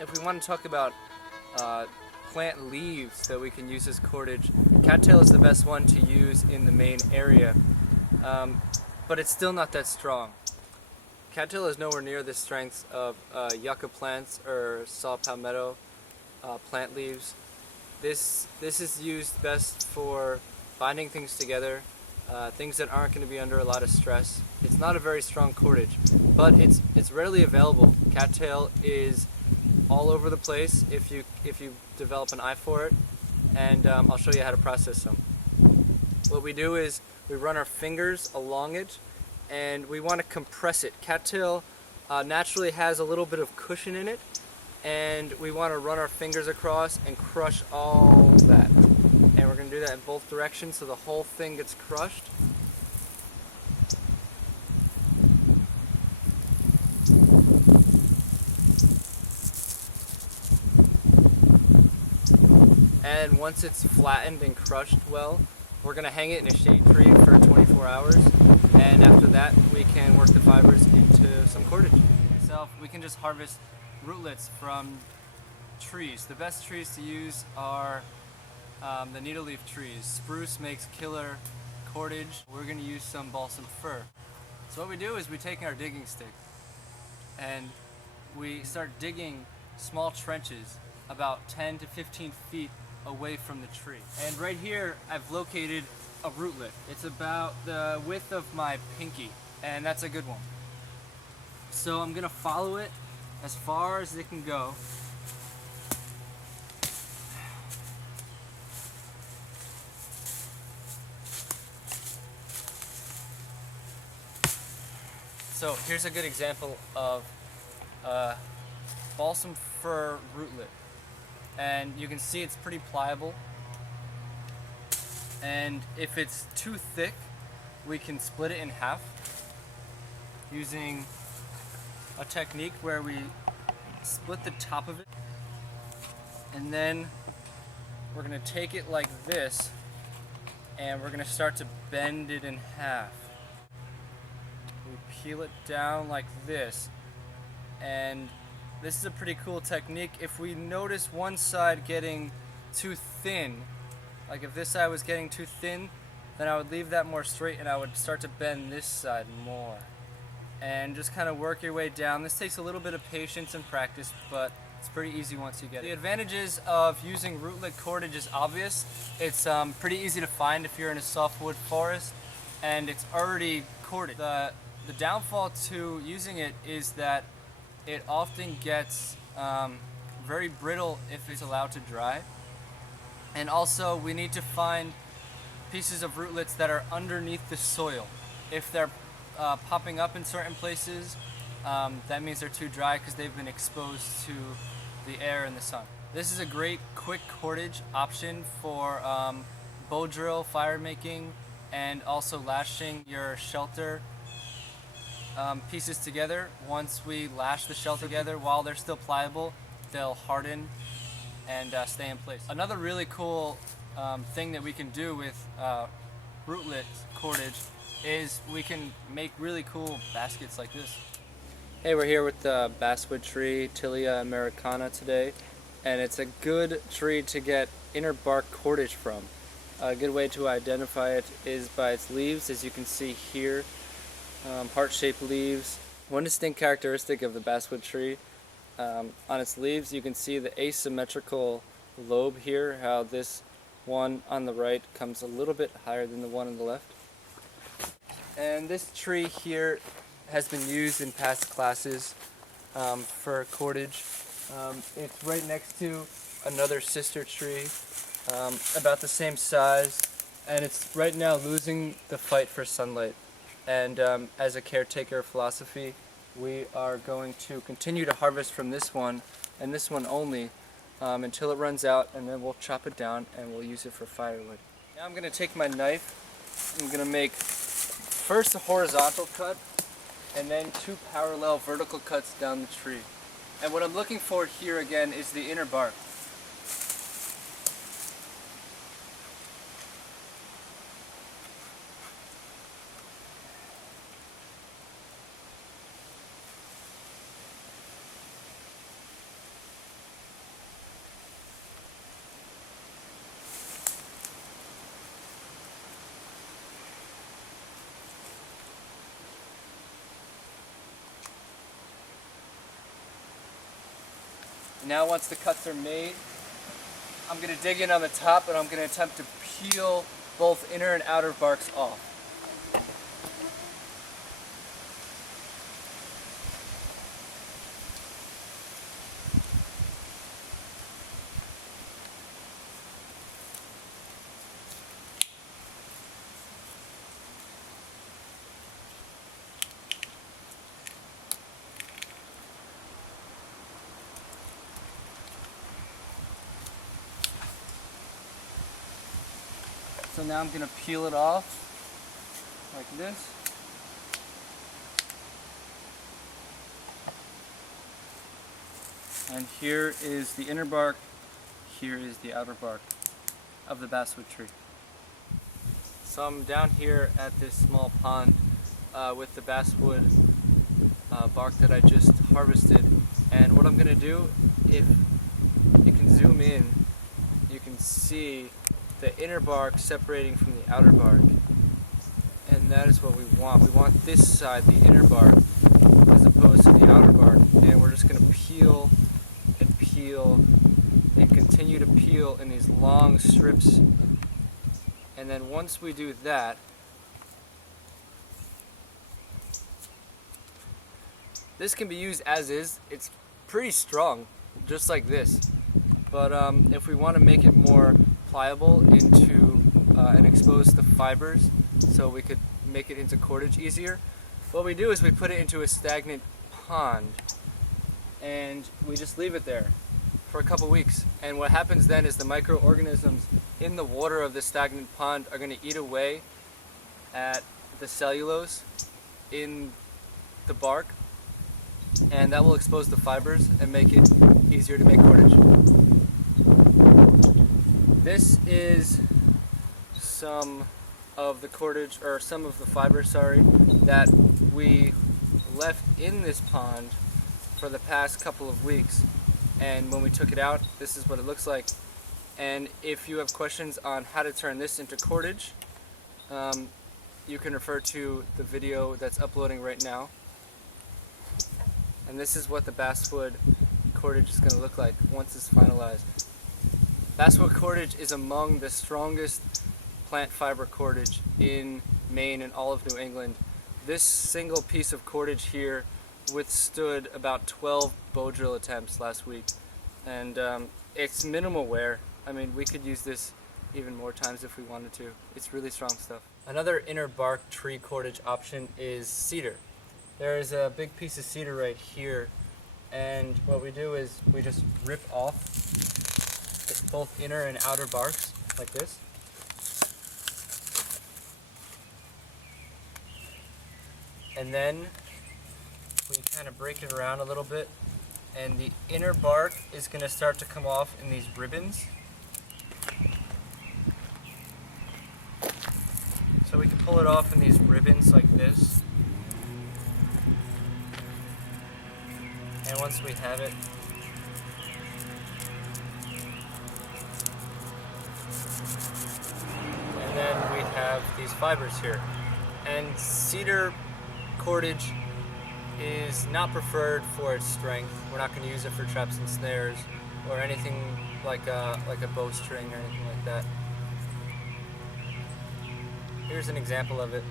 If we want to talk about plant leaves that we can use as cordage, cattail is the best one to use in the main area, but it's still not that strong. Cattail is nowhere near the strength of yucca plants or saw palmetto plant leaves. This is used best for binding things together, things that aren't going to be under a lot of stress. It's not a very strong cordage, but it's readily available. Cattail is all over the place if you develop an eye for it, and I'll show you how to process some. What we do is we run our fingers along it, and we want to compress it. Cattail naturally has a little bit of cushion in it, and we want to run our fingers across and crush all of that. And we're going to do that in both directions so the whole thing gets crushed. And once it's flattened and crushed well, we're going to hang it in a shade tree for 24 hours. And after that, we can work the fibers into some cordage. Itself, we can just harvest rootlets from trees. The best trees to use are the needle leaf trees. Spruce makes killer cordage. We're going to use some balsam fir. So what we do is we take our digging stick and we start digging small trenches about 10 to 15 feet away from the tree. And right here I've located a rootlet. It's about the width of my pinky, and that's a good one. So I'm gonna follow it as far as it can go. So here's a good example of balsam fir rootlet. And you can see it's pretty pliable, and if it's too thick we can split it in half using a technique where we split the top of it, and then we're going to take it like this and we're going to start to bend it in half. We peel it down like this, and this is a pretty cool technique. If we notice one side getting too thin, like if this side was getting too thin, then I would leave that more straight and I would start to bend this side more. And just kind of work your way down. This takes a little bit of patience and practice, but it's pretty easy once you get it. The advantages of using rootlet cordage is obvious. It's pretty easy to find if you're in a softwood forest, and it's already corded. The downfall to using it is that it often gets very brittle if it's allowed to dry. And also we need to find pieces of rootlets that are underneath the soil. If they're popping up in certain places, that means they're too dry because they've been exposed to the air and the sun. This is a great quick cordage option for bow drill, fire making, and also lashing your shelter pieces together. Once we lash the shell together, while they're still pliable, they'll harden and stay in place. Another really cool thing that we can do with rootlet cordage is we can make really cool baskets like this. Hey, we're here with the basswood tree, Tilia americana today, and it's a good tree to get inner bark cordage from. A good way to identify it is by its leaves, as you can see here. Heart-shaped leaves. One distinct characteristic of the basswood tree, on its leaves you can see the asymmetrical lobe here, how this one on the right comes a little bit higher than the one on the left. And this tree here has been used in past classes for cordage. It's right next to another sister tree about the same size, and it's right now losing the fight for sunlight. And as a caretaker philosophy, we are going to continue to harvest from this one and this one only until it runs out, and then we'll chop it down and we'll use it for firewood. Now I'm going to take my knife. I'm going to make first a horizontal cut and then 2 parallel vertical cuts down the tree. And what I'm looking for here again is the inner bark. Now once the cuts are made, I'm going to dig in on the top and I'm going to attempt to peel both inner and outer barks off. So now I'm going to peel it off like this. And here is the inner bark, here is the outer bark of the basswood tree. So I'm down here at this small pond with the basswood bark that I just harvested. And what I'm going to do, if you can zoom in, you can see the inner bark separating from the outer bark, and that is what we want. We want this side, the inner bark, as opposed to the outer bark, and we're just going to peel and peel and continue to peel in these long strips, and then once we do that, this can be used as is. It's pretty strong, just like this, but if we want to make it more pliable and expose the fibers so we could make it into cordage easier, what we do is we put it into a stagnant pond and we just leave it there for a couple weeks. And what happens then is the microorganisms in the water of the stagnant pond are going to eat away at the cellulose in the bark, and that will expose the fibers and make it easier to make cordage. This is some of the cordage, or some of the fibers, that we left in this pond for the past couple of weeks. And when we took it out, this is what it looks like. And if you have questions on how to turn this into cordage, you can refer to the video that's uploading right now. And this is what the basswood cordage is going to look like once it's finalized. Basswood cordage is among the strongest plant fiber cordage in Maine and all of New England. This single piece of cordage here withstood about 12 bow drill attempts last week, and it's minimal wear. I mean, we could use this even more times if we wanted to. It's really strong stuff. Another inner bark tree cordage option is cedar. There is a big piece of cedar right here, and what we do is we just rip off both inner and outer barks like this. And then we kind of break it around a little bit, and the inner bark is going to start to come off in these ribbons. So we can pull it off in these ribbons like this. And once we have it, and then we have these fibers here. And cedar cordage is not preferred for its strength. We're not going to use it for traps and snares or anything like a bowstring or anything like that. Here's an example of it.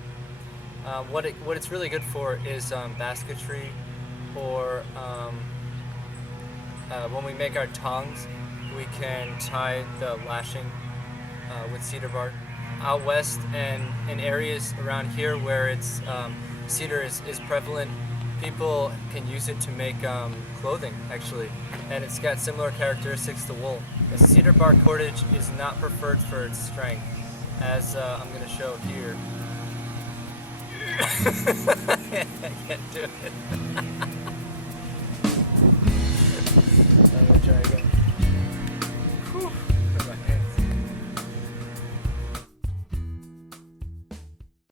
What it's really good for is basketry, or when we make our tongs, we can tie the lashing with cedar bark. Out west and in areas around here where it's cedar is prevalent, people can use it to make clothing, actually, and it's got similar characteristics to wool. The cedar bark cordage is not preferred for its strength, as I'm going to show here. I can't do it.